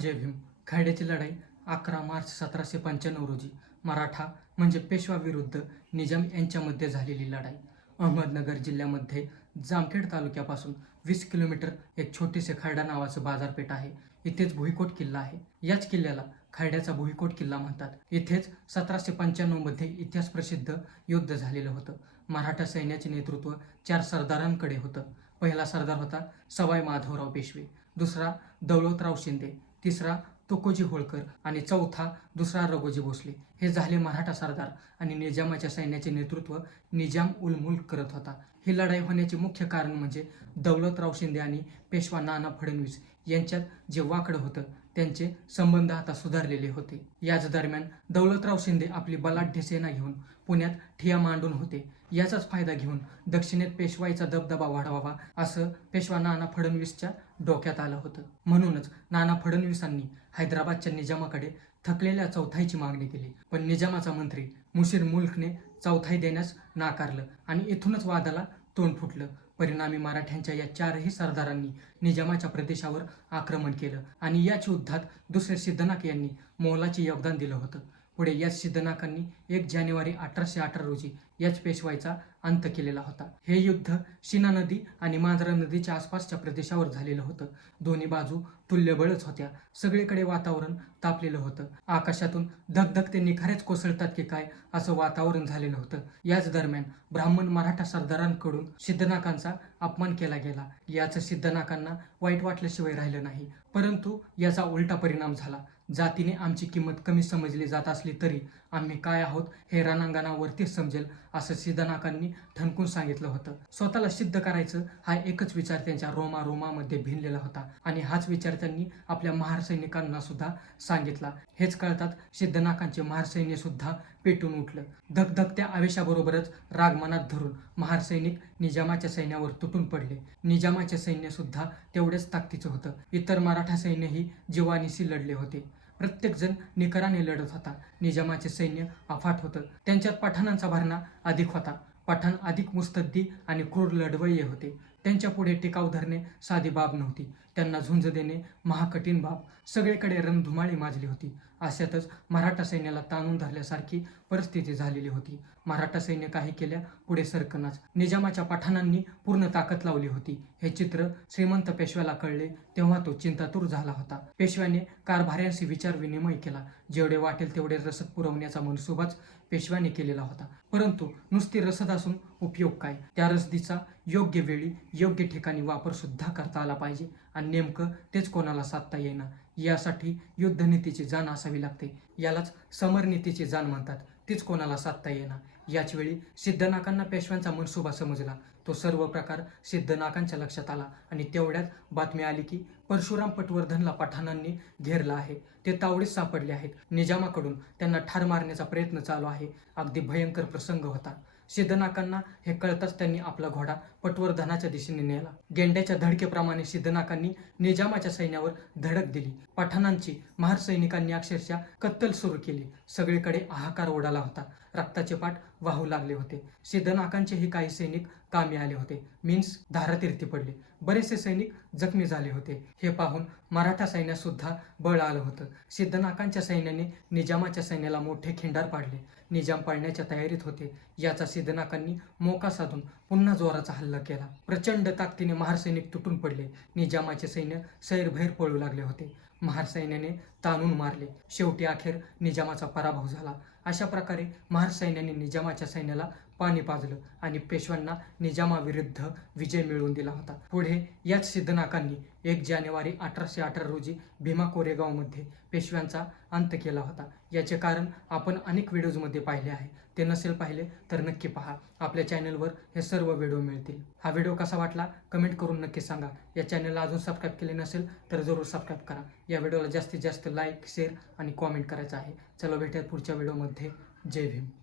जय भीम. खायड्याची लढाई अकरा मार्च सतराशे पंच्याण्णव रोजी मराठा म्हणजे पेशवा विरुद्ध निजाम यांच्यामध्ये झालेली लढाई. अहमदनगर जिल्ह्यामध्ये जामखेड तालुक्यापासून वीस किलोमीटर एक छोटेसे खायडा नावाचं बाजारपेठ आहे. इथेच भुईकोट किल्ला आहे. याच किल्ल्याला खायड्याचा भुईकोट किल्ला म्हणतात. इथेच सतराशे पंच्याण्णवमध्ये इतिहास प्रसिद्ध युद्ध झालेलं होतं. मराठा सैन्याचे नेतृत्व चार सरदारांकडे होतं. पहिला सरदार होता सवाई माधवराव पेशवे. दुसरा दौलतराव शिंदे. तिसरा तुकोजी होळकर आणि चौथा दुसरा रघोजी भोसले. हे झाले मराठा सरदार आणि निजामाच्या सैन्याचे नेतृत्व निजाम उल मुल्क करत होता. ही लढाई होण्याचे मुख्य कारण म्हणजे दौलतराव शिंदे आणि पेशवा नाना फडणवीस यांच्यात जे वाकडं होतं त्यांचे संबंध आता सुधारलेले होते. याच दरम्यान दौलतराव शिंदे आपली बलाढ्य सेना घेऊन पुण्यात ठिया मांडून होते. याचाच फायदा घेऊन दक्षिणेत पेशवाईचा दबदबा वाढवावा असं पेशवा नाना फडणवीसच्या डोक्यात आलं होतं. म्हणूनच नाना फडणवीसांनी हैदराबादच्या निजामाकडे थकलेल्या चौथाईची मागणी केली. पण निजामाचा मंत्री मुशीर मुल्कने चौथाई देण्यास नाकारलं आणि इथूनच वादाला तोंड फुटलं. परिणामी मराठ्यांच्या या चारही सरदारांनी निजामाच्या प्रदेशावर आक्रमण केलं आणि याच युद्धात दुसरे सिद्धनाक यांनी मोलाचे योगदान दिलं होतं. पुढे याच सिद्धनाकांनी एक जानेवारी अठराशे अठरा रोजी याच पेशवाईचा अंत केलेला होता. हे युद्ध शिना नदी आणि मांजरा नदीच्या आसपासच्या प्रदेशावर झालेलं होतं. दोन्ही बाजू तुल्यबळच होत्या. सगळीकडे वातावरण तापलेलं होतं. आकाशातून धगधग ते निखारेच कोसळतात की काय असं वातावरण झालेलं होतं. याच दरम्यान ब्राह्मण मराठा सरदारांकडून सिद्धनाकांचा अपमान केला गेला. याचं सिद्धनाकांना वाईट वाटल्याशिवाय राहिलं नाही. परंतु याचा उलटा परिणाम झाला. जातीने आमची किंमत कमी समजली जात असली तरी आम्ही काय आहोत हे रणांगणावरतीच समजेल असं सिद्धनाकांनी ठणकून सांगितलं होतं. स्वतःला सिद्ध करायचं हा एकच विचार त्यांच्या रोमा रोमामध्ये भिनलेला होता आणि हाच विचार त्यांनी आपल्या महारसैनिकांना सुद्धा सांगितला. हेच कळतात सिद्धनाकांचे महारसैन्य सुद्धा पेटून उठलं. धकधकत्या आवेशाबरोबरच राग मनात धरून महारसैनिक निजामाच्या सैन्यावर तुटून पडले. निजामाचे सैन्य सुद्धा तेवढेच ताकदीचं होतं. इतर मराठा सैन्यही जीवानिशी लढले होते. प्रत्येकजण निकराने लढत होता. निजामाचे सैन्य अफाट होतं. त्यांच्यात पठाणांचा भरणा अधिक होता. पठाण अधिक मुस्तद्दी आणि क्रूर लढवय्ये होते. त्यांच्या पुढे टिकाव धरणे साधी बाब नव्हती. त्यांना झुंज देणे महाकठीण बाब सगळीकडे रणधुमाळी माजली होती. अशातच मराठा सैन्याला ताणून धरल्यासारखी परिस्थिती झालेली होती. मराठा सैन्य काही केल्या पुढे सरकनाच निजामाच्या पठाणांनी पूर्ण ताकद लावली होती. हे चित्र श्रीमंत पेशव्याला कळले तेव्हा तो चिंतातूर झाला होता. पेशव्याने कारभाऱ्यांशी विचार विनिमय केला. जेवढे वाटेल तेवढे रसद पुरवण्याचा मनसुबाच पेशव्याने केलेला होता. परंतु नुसती रसद असून उपयोग काय? त्या रसदीचा योग्य वेळी योग्य ठिकाणी वापर सुद्धा करता आला पाहिजे. आणि नेमकं तेच कोणाला साधता येईना. यासाठी युद्धनीतीची जाण असावी लागते. यालाच समरनीतीची जाण म्हणतात. तीच कोणाला साधता येणार याच वेळी सिद्धनाकांना पेशव्यांचा मनसुबा समजला. तो सर्व प्रकार सिद्धनाकांच्या लक्षात आला आणि तेवढ्यात बातमी आली की परशुराम पटवर्धनला पठाणांनी घेरला आहे. ते तावडीत सापडले आहेत. निजामाकडून त्यांना ठार मारण्याचा प्रयत्न चालू आहे. अगदी भयंकर प्रसंग होता. सिद्धनाकांना हे कळताच त्यांनी आपला घोडा पटवर्धनाच्या दिशेने नेला. गेंड्याच्या धडकेप्रमाणे सिद्धनाकांनी निजामाच्या सैन्यावर धडक दिली. पठाणांची महार सैनिकांनी अक्षरशः कत्तल सुरू केली. सगळीकडे हाहाकार उडाला होता. रक्ताचे पाठ वाहू लागले होते. सिद्धनाकांचे हे काही सैनिक कामी आले होते. मीन्स धारातीर्थी पडले. बरेचसे सैनिक जखमी झाले होते. हे पाहून मराठा सैन्यात सुद्धा बळ आलं होतं. सिद्धनाकांच्या सैन्याने निजामाच्या सैन्याला मोठे खिंडार पाडले. निजाम पाडण्याच्या तयारीत होते. याचा सिद्धनाकांनी मोका साधून पुन्हा जोराचा हल्ला केला. प्रचंड ताकदीने महार सैनिक तुटून पडले. निजामाचे सैन्य सैरभैर पळू लागले होते. महार सैन्याने ताणून मारले. शेवटी अखेर निजामाचा पराभव झाला. अशा प्रकारे महार सैन्याने निजामाच्या सैन्याला पाणी पाजलं आणि पेशव्यांना निजामाविरुद्ध विजय मिळवून दिला होता. पुढे याच सिद्धनाकांनी एक जानेवारी अठराशे अठरा रोजी भीमा कोरेगावमध्ये पेशव्यांचा अंत केला होता. याचे कारण आपण अनेक व्हिडिओजमध्ये पाहिले आहे. ते नसेल पाहिले तर नक्की पहा. आपल्या चॅनलवर हे सर्व व्हिडिओ मिळतील. हा व्हिडिओ कसा वाटला कमेंट करून नक्की सांगा. या चॅनलला अजून सबस्क्राईब केले नसेल तर जरूर सबस्क्राईब करा. या व्हिडिओला जास्तीत जास्त लाईक शेअर आणि कॉमेंट करायचं आहे. चला भेटूयात पुढच्या व्हिडिओमध्ये. जय भीम.